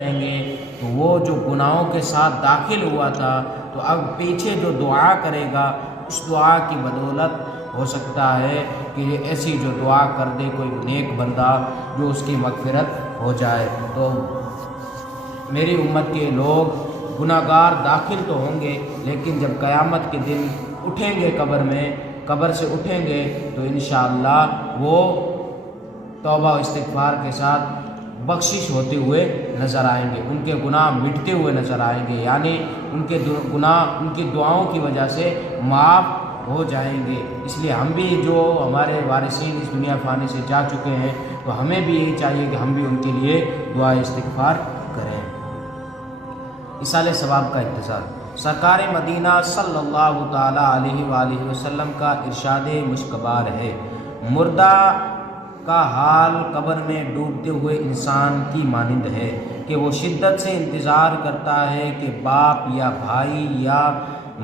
کریں گے تو وہ جو گناہوں کے ساتھ داخل ہوا تھا تو اب پیچھے جو دعا کرے گا اس دعا کی بدولت ہو سکتا ہے کہ ایسی جو دعا کر دے کوئی نیک بندہ جو اس کی مغفرت ہو جائے۔ تو میری امت کے لوگ گناہ گار داخل تو ہوں گے، لیکن جب قیامت کے دن اٹھیں گے قبر سے اٹھیں گے تو انشاءاللہ وہ توبہ و استغفار کے ساتھ بخشش ہوتے ہوئے نظر آئیں گے، ان کے گناہ مٹتے ہوئے نظر آئیں گے، یعنی ان کے گناہ ان کی دعاؤں کی وجہ سے معاف ہو جائیں گے۔ اس لیے ہم بھی جو ہمارے وارثین اس دنیا فانی سے جا چکے ہیں تو ہمیں بھی یہی چاہیے کہ ہم بھی ان کے لیے دعا استغفار کریں۔ ایصال ثواب کا انتظار۔ سرکار مدینہ صلی اللہ تعالیٰ علیہ وآلہ وسلم کا ارشاد مشکبار ہے، مردہ کا حال قبر میں ڈوبتے ہوئے انسان کی مانند ہے کہ وہ شدت سے انتظار کرتا ہے کہ باپ یا بھائی یا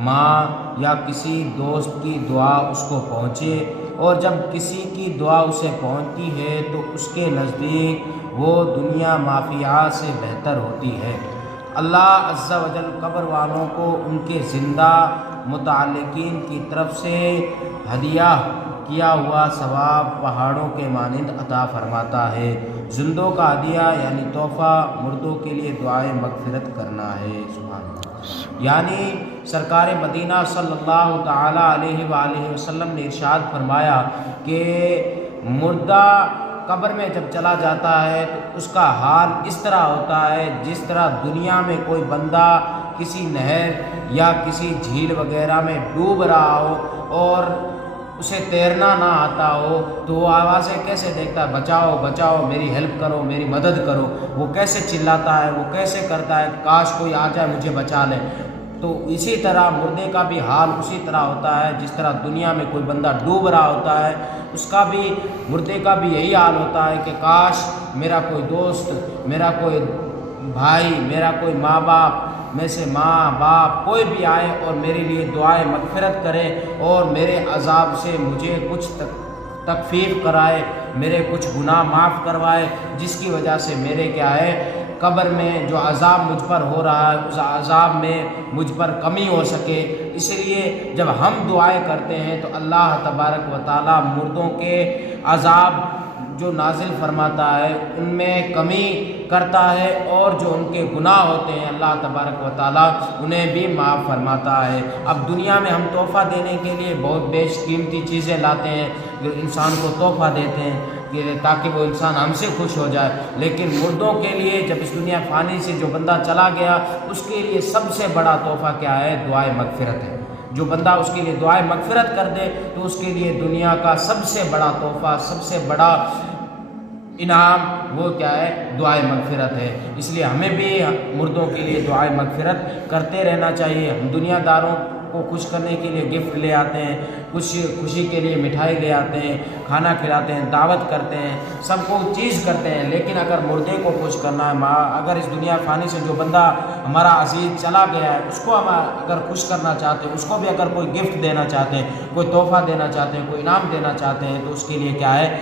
ماں یا کسی دوست کی دعا اس کو پہنچے، اور جب کسی کی دعا اسے پہنچتی ہے تو اس کے نزدیک وہ دنیا مافیات سے بہتر ہوتی ہے۔ اللہ عز و جل قبر والوں کو ان کے زندہ متعلقین کی طرف سے ہدیہ کیا ہوا ثواب پہاڑوں کے مانند عطا فرماتا ہے۔ زندوں کا ہدیہ یعنی تحفہ مردوں کے لیے دعائے مغفرت کرنا ہے۔ سبحان اللہ۔ یعنی سرکار مدینہ صلی اللہ تعالیٰ علیہ وآلہ وسلم نے ارشاد فرمایا کہ مردہ قبر میں جب چلا جاتا ہے تو اس کا حال اس طرح ہوتا ہے جس طرح دنیا میں کوئی بندہ کسی نہر یا کسی جھیل وغیرہ میں ڈوب رہا ہو اور اسے تیرنا نہ آتا ہو تو وہ آوازیں کیسے دیکھتا ہے، بچاؤ بچاؤ، میری ہیلپ کرو، میری مدد کرو، وہ کیسے چلاتا ہے، وہ کیسے کرتا ہے، کاش کوئی آ جائے مجھے بچا لے۔ تو اسی طرح مردے کا بھی حال اسی طرح ہوتا ہے، جس طرح دنیا میں کوئی بندہ ڈوب رہا ہوتا ہے اس کا بھی مردے کا بھی یہی حال ہوتا ہے کہ کاش میرا کوئی دوست، میرا کوئی بھائی، میرا کوئی ماں باپ میں سے ماں باپ کوئی بھی آئے اور میرے لیے دعائے مغفرت کرے اور میرے عذاب سے مجھے کچھ تخفیف کرائے، میرے کچھ گناہ معاف کروائے، جس کی وجہ سے میرے کیا ہے قبر میں جو عذاب مجھ پر ہو رہا ہے اس عذاب میں مجھ پر کمی ہو سکے۔ اس لیے جب ہم دعائیں کرتے ہیں تو اللہ تبارک و تعالیٰ مردوں کے عذاب جو نازل فرماتا ہے ان میں کمی کرتا ہے، اور جو ان کے گناہ ہوتے ہیں اللہ تبارک و تعالیٰ انہیں بھی معاف فرماتا ہے۔ اب دنیا میں ہم تحفہ دینے کے لیے بہت بیش قیمتی چیزیں لاتے ہیں جو انسان کو تحفہ دیتے ہیں کہ تاکہ وہ انسان ہم سے خوش ہو جائے، لیکن مردوں کے لیے جب اس دنیا فانی سے جو بندہ چلا گیا اس کے لیے سب سے بڑا تحفہ کیا ہے؟ دعائے مغفرت ہے۔ جو بندہ اس کے لیے دعائے مغفرت کر دے تو اس کے لیے دنیا کا سب سے بڑا تحفہ، سب سے بڑا انعام وہ کیا ہے؟ دعائے مغفرت ہے۔ اس لیے ہمیں بھی مردوں کے لیے دعائے مغفرت کرتے رہنا چاہیے۔ ہم دنیا داروں کو خوش کرنے کے لیے گفٹ لے آتے ہیں، کچھ خوشی کے لیے مٹھائی لے آتے ہیں، کھانا کھلاتے ہیں، دعوت کرتے ہیں، سب کو چیز کرتے ہیں، لیکن اگر مردے کو خوش کرنا ہے، اگر اس دنیا فانی سے جو بندہ ہمارا عزیز چلا گیا ہے اس کو ہم اگر خوش کرنا چاہتے ہیں، اس کو بھی اگر کوئی گفٹ دینا چاہتے ہیں، کوئی تحفہ دینا چاہتے ہیں، کوئی انعام دینا چاہتے ہیں تو اس کے لیے کیا ہے؟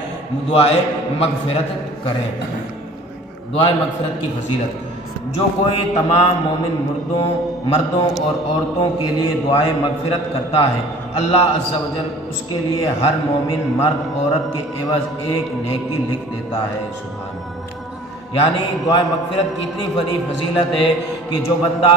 دعائے مغفرت کریں۔ دعائے مغفرت کی فضیلت۔ جو کوئی تمام مومن مردوں اور عورتوں کے لیے دعائے مغفرت کرتا ہے اللہ عز و جل اس کے لیے ہر مومن مرد عورت کے عوض ایک نیکی لکھ دیتا ہے۔ سبحان اللہ۔ یعنی دعائے مغفرت کی اتنی بڑی فضیلت ہے کہ جو بندہ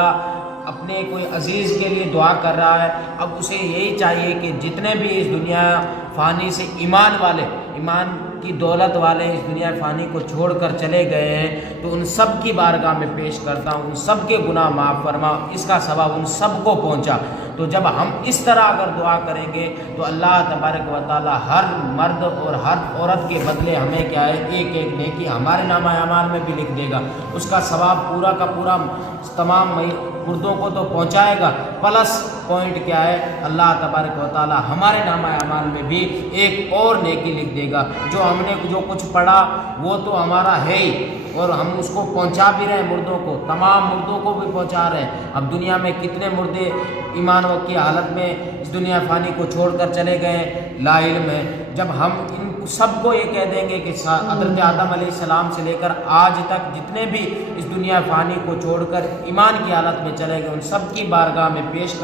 اپنے کوئی عزیز کے لیے دعا کر رہا ہے اب اسے یہی چاہیے کہ جتنے بھی اس دنیا فانی سے ایمان والے، ایمان کی دولت والے اس دنیا فانی کو چھوڑ کر چلے گئے ہیں تو ان سب کی بارگاہ میں پیش کرتا ہوں، ان سب کے گناہ معاف فرما، اس کا ثواب ان سب کو پہنچا۔ تو جب ہم اس طرح اگر دعا کریں گے تو اللہ تبارک و تعالی ہر مرد اور ہر عورت کے بدلے ہمیں کیا ہے؟ ایک ایک نیکی ہمارے نامہ اعمال میں بھی لکھ دے گا، اس کا ثواب پورا کا پورا تمام مردوں کو تو پہنچائے گا، پلس پوائنٹ کیا ہے؟ اللہ تبارک و تعالی ہمارے نامہ اعمال میں بھی ایک اور نیکی لکھ دے گا۔ جو ہم نے جو کچھ پڑھا وہ تو ہمارا ہے ہی، اور ہم اس کو پہنچا بھی رہے ہیں مردوں کو، تمام مردوں کو بھی پہنچا رہے ہیں۔ اب دنیا میں کتنے مردے ایمان کی حالت میں اس دنیا فانی کو چھوڑ کر چلے گئے لا علم ہے، جب ہم ان سب کو یہ کہہ دیں گے کہ حضرت آدم علیہ السلام سے لے کر آج تک جتنے بھی اس دنیا فانی کو چھوڑ کر ایمان کی حالت میں چلے گئے ان سب کی بارگاہ میں پیش